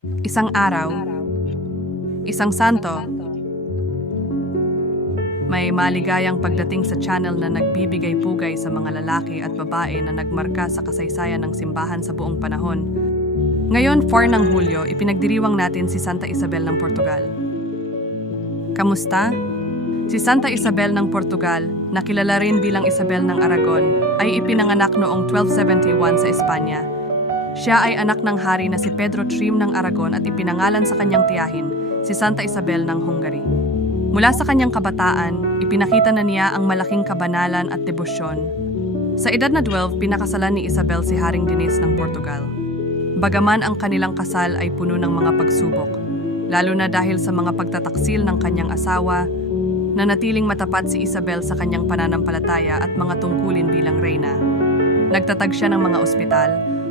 Isang araw, isang santo, may maligayang pagdating sa channel na nagbibigay pugay sa mga lalaki at babae na nagmarka sa kasaysayan ng simbahan sa buong panahon. Ngayon, 4 ng Hulyo, ipinagdiriwang natin si Santa Isabel ng Portugal. Kamusta? Si Santa Isabel ng Portugal, na kilala rin bilang Isabel ng Aragon, ay ipinanganak noong 1271 sa Espanya. Siya ay anak ng hari na si Pedro Trim ng Aragon at ipinangalan sa kanyang tiyahin, si Santa Isabel ng Hungary. Mula sa kanyang kabataan, ipinakita na niya ang malaking kabanalan at debosyon. Sa edad na 12, pinakasalan ni Isabel si Haring Dinis ng Portugal. Bagaman ang kanilang kasal ay puno ng mga pagsubok, lalo na dahil sa mga pagtataksil ng kanyang asawa, nanatiling matapat si Isabel sa kanyang pananampalataya at mga tungkulin bilang reyna. Nagtatag siya ng mga ospital,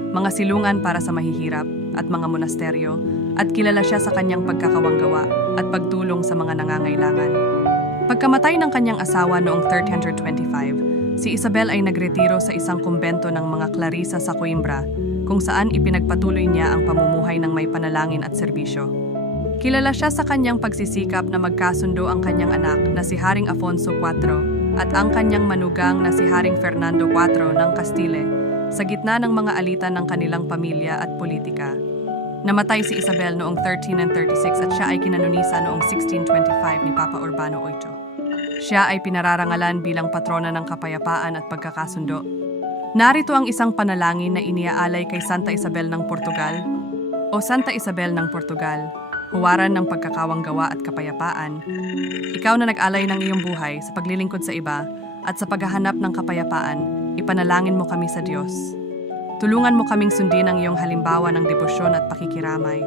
mga silungan para sa mahihirap at mga monasteryo, at kilala siya sa kanyang pagkakawanggawa at pagtulong sa mga nangangailangan. Pagkamatay ng kanyang asawa noong 1325, si Isabel ay nagretiro sa isang kumbento ng mga Clarisa sa Coimbra, kung saan ipinagpatuloy niya ang pamumuhay ng may panalangin at serbisyo. Kilala siya sa kanyang pagsisikap na magkasundo ang kanyang anak na si Haring Afonso IV at ang kanyang manugang na si Haring Fernando IV ng Castile sa gitna ng mga alitan ng kanilang pamilya at politika. Namatay si Isabel noong 1336 at siya ay kinanunisa noong 1625 ni Papa Urbano VIII. Siya ay pinararangalan bilang patrona ng kapayapaan at pagkakasundo. Narito ang isang panalangin na iniaalay kay Santa Isabel ng Portugal o Santa Isabel ng Portugal, huwaran ng pagkakawanggawa at kapayapaan. Ikaw na nag-alay ng iyong buhay sa paglilingkod sa iba at sa paghahanap ng kapayapaan, ipanalangin mo kami sa Diyos. Tulungan mo kaming sundin ang iyong halimbawa ng debosyon at pakikiramay.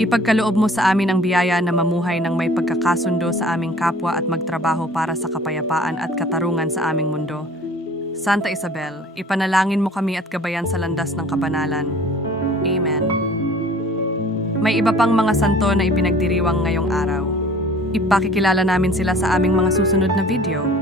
Ipagkaloob mo sa amin ang biyaya na mamuhay ng may pagkakasundo sa aming kapwa at magtrabaho para sa kapayapaan at katarungan sa aming mundo. Santa Isabel, ipanalangin mo kami at gabayan sa landas ng kabanalan. Amen. May iba pang mga santo na ipinagdiriwang ngayong araw. Ipakikilala namin sila sa aming mga susunod na video.